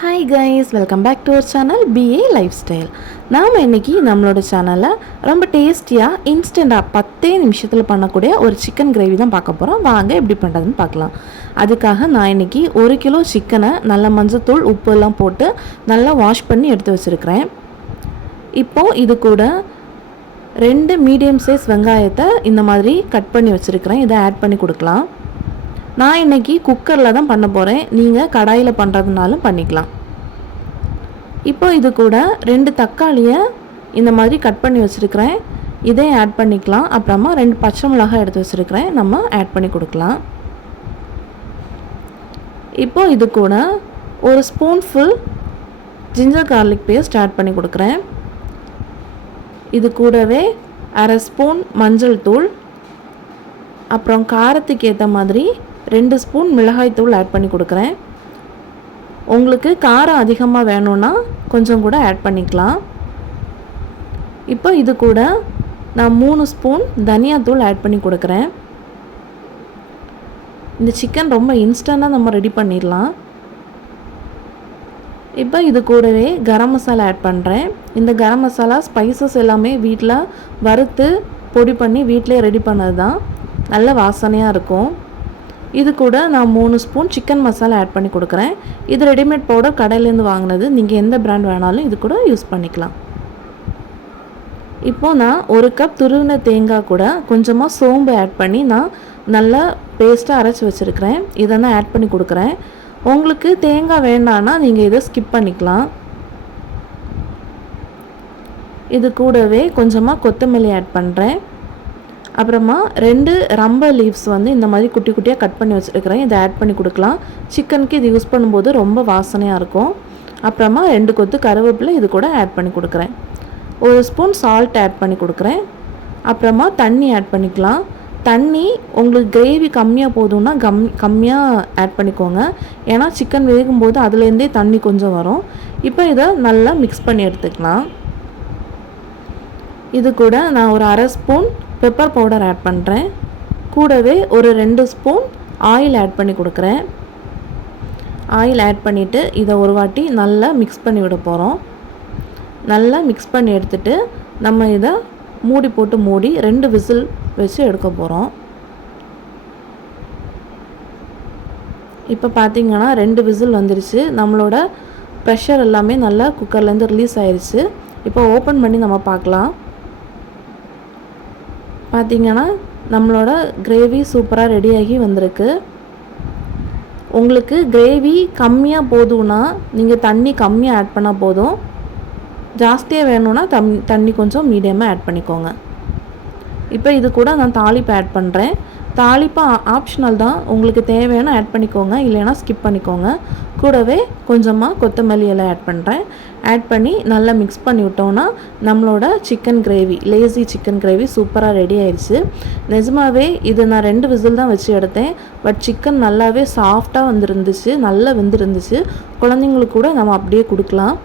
Hi guys welcome back to our channel PA lifestyle நாம் இன்றைக்கி நம்மளோட சேனலில் ரொம்ப டேஸ்டியாக இன்ஸ்டண்ட்டாக பத்தே நிமிஷத்தில் பண்ணக்கூடிய ஒரு சிக்கன் கிரேவி தான் பார்க்க போகிறோம் வாங்க எப்படி பண்ணுறதுன்னு பார்க்கலாம். அதுக்காக நான் இன்றைக்கி ஒரு கிலோ சிக்கனை நல்ல மஞ்சத்தூள் உப்பு எல்லாம் போட்டு நல்லா வாஷ் பண்ணி எடுத்து வச்சுருக்கிறேன். இப்போது இது கூட ரெண்டு மீடியம் சைஸ் வெங்காயத்தை இந்த மாதிரி கட் பண்ணி வச்சுருக்கிறேன். இதை ஆட் பண்ணி கொடுக்கலாம். நான் இன்றைக்கி குக்கரில் தான் பண்ண போகிறேன் நீங்கள் கடாயில் பண்ணுறதுனாலும் பண்ணிக்கலாம். இப்போ இது கூட ரெண்டு தக்காளியை இந்த மாதிரி கட் பண்ணி வச்சுருக்கிறேன். இதே ஆட் பண்ணிக்கலாம். அப்புறமா ரெண்டு பச்சை மிளகாய் எடுத்து வச்சுருக்கிறேன். நம்ம ஆட் பண்ணி கொடுக்கலாம். இப்போ இது கூட ஒரு spoonful ginger garlic paste add பண்ணி கொடுக்குறேன். இது கூடவே அரை ஸ்பூன் மஞ்சள் தூள். அப்புறம் காரத்துக்கு ஏற்ற மாதிரி ரெண்டு ஸ்பூன் மிளகாய்த்தூள் ஆட் பண்ணி கொடுக்குறேன். உங்களுக்கு காரம் அதிகமாக வேணும்னா கொஞ்சம் கூட ஆட் பண்ணிக்கலாம். இப்போ இது கூட நான் மூணு ஸ்பூன் தனியாத்தூள் ஆட் பண்ணி கொடுக்குறேன். இந்த சிக்கன் ரொம்ப இன்ஸ்டண்ட்டாக நம்ம ரெடி பண்ணிடலாம். இப்போ இது கூடவே கரம் மசாலா ஆட் பண்ணுறேன் இந்த கரம் மசாலா ஸ்பைசஸ் எல்லாமே வீட்டில் வறுத்து பொடி பண்ணி வீட்டிலே ரெடி பண்ணது தான் நல்ல வாசனையாக இருக்கும். இது கூட நான் மூணு ஸ்பூன் சிக்கன் மசாலா ஆட் பண்ணி கொடுக்குறேன். இது ரெடிமேட் பவுடர் கடையிலேருந்து வாங்கினது. நீங்கள் எந்த பிராண்ட் வேணாலும் இது கூட யூஸ் பண்ணிக்கலாம். இப்போது நான் ஒரு கப் துருவின தேங்காய் கூட கொஞ்சமாக சோம்பு ஆட் பண்ணி நான் நல்லா பேஸ்ட்டாக அரைச்சி வச்சுருக்கிறேன். இதை நான் ஆட் பண்ணி கொடுக்குறேன். உங்களுக்கு தேங்காய் வேண்டான்னா நீங்கள் இதை ஸ்கிப் பண்ணிக்கலாம். இது கூடவே கொஞ்சமாக கொத்தமல்லி ஆட் பண்ணுறேன் அப்புறமா ரெண்டு ரம்ப லீவ்ஸ் வந்து இந்த மாதிரி குட்டி குட்டியாக கட் பண்ணி வச்சுருக்கிறேன். இதை ஆட் பண்ணி கொடுக்கலாம். சிக்கனுக்கு இது யூஸ் பண்ணும்போது ரொம்ப வாசனையாக இருக்கும். அப்புறமா ரெண்டு கொத்து கருவேப்பிலை இது கூட ஆட் பண்ணி கொடுக்குறேன். ஒரு ஸ்பூன் சால்ட் ஆட் பண்ணி கொடுக்குறேன். அப்புறமா தண்ணி ஆட் பண்ணிக்கலாம். தண்ணி உங்களுக்கு கிரேவி கம்மியாக போதும்னா கம் கம்மியாக ஆட் பண்ணிக்கோங்க. ஏன்னா சிக்கன் வேகும்போது அதுலேருந்தே தண்ணி கொஞ்சம் வரும். இப்போ இதை நல்லா மிக்ஸ் பண்ணி எடுத்துக்கலாம். இது கூட நான் ஒரு அரை ஸ்பூன் பெப்பர் பவுடர் ஆட் பண்ணுறேன். கூடவே ஒரு ரெண்டு ஸ்பூன் ஆயில் ஆட் பண்ணி கொடுக்குறேன். ஆயில் ஆட் பண்ணிவிட்டு இதை ஒரு வாட்டி நல்லா மிக்ஸ் பண்ணி விட போகிறோம் நல்லா மிக்ஸ் பண்ணி எடுத்துகிட்டு நம்ம இதை மூடி போட்டு மூடி ரெண்டு விசில் வச்சு எடுக்க போகிறோம் இப்போ பார்த்திங்கன்னா ரெண்டு விசில் வந்துருச்சு. நம்மளோட ப்ரெஷர் எல்லாமே நல்லா குக்கர்லேருந்து ரிலீஸ் ஆயிடுச்சு இப்போ ஓப்பன் பண்ணி நம்ம பார்க்கலாம். பார்த்திங்கன்னா நம்மளோட கிரேவி சூப்பராக ரெடியாகி வந்திருக்கு. உங்களுக்கு கிரேவி கம்மியாக போதும்னா நீங்கள் தண்ணி கம்மியாக ஆட் பண்ணால் போதும். ஜாஸ்தியாக வேணும்னா தம் தண்ணி கொஞ்சம் மீடியமாக ஆட் பண்ணிக்கோங்க. இப்போ இது கூட நான் தாளிப்பு ஆட் பண்ணுறேன் தாளிப்பு ஆப்ஷனல் தான். உங்களுக்கு தேவையான ஆட் பண்ணிக்கோங்க. இல்லைன்னா ஸ்கிப் பண்ணிக்கோங்க. கூடவே கொஞ்சமாக கொத்தமல்லி எல்லாம் ஆட் பண்ணுறேன் ஆட் பண்ணி நல்லா மிக்ஸ் பண்ணி விட்டோன்னா நம்மளோட chicken gravy lazy chicken gravy சூப்பராக ரெடி ஆயிடுச்சு. நிஜமாவே இது நான் ரெண்டு விசில் தான் வச்சு எடுத்தேன். பட் சிக்கன் நல்லாவே சாஃப்டாக வந்துருந்துச்சு. நல்லா வெந்துருந்துச்சு. குழந்தைங்களுக்கு கூட நம்ம அப்படியே கொடுக்கலாம்.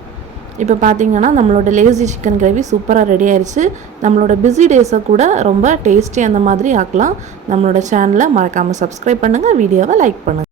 இப்போ பார்த்தீங்கன்னா நம்மளோட லேசி சிக்கன் கிரேவி சூப்பராக ரெடி ஆயிடுச்சு நம்மளோட பிஸி டேஸை கூட ரொம்ப டேஸ்டி அந்த மாதிரி ஆக்கலாம். நம்மளோட சேனலை மறக்காமல் சப்ஸ்கிரைப் பண்ணுங்கள் வீடியோவை லைக் பண்ணுங்கள்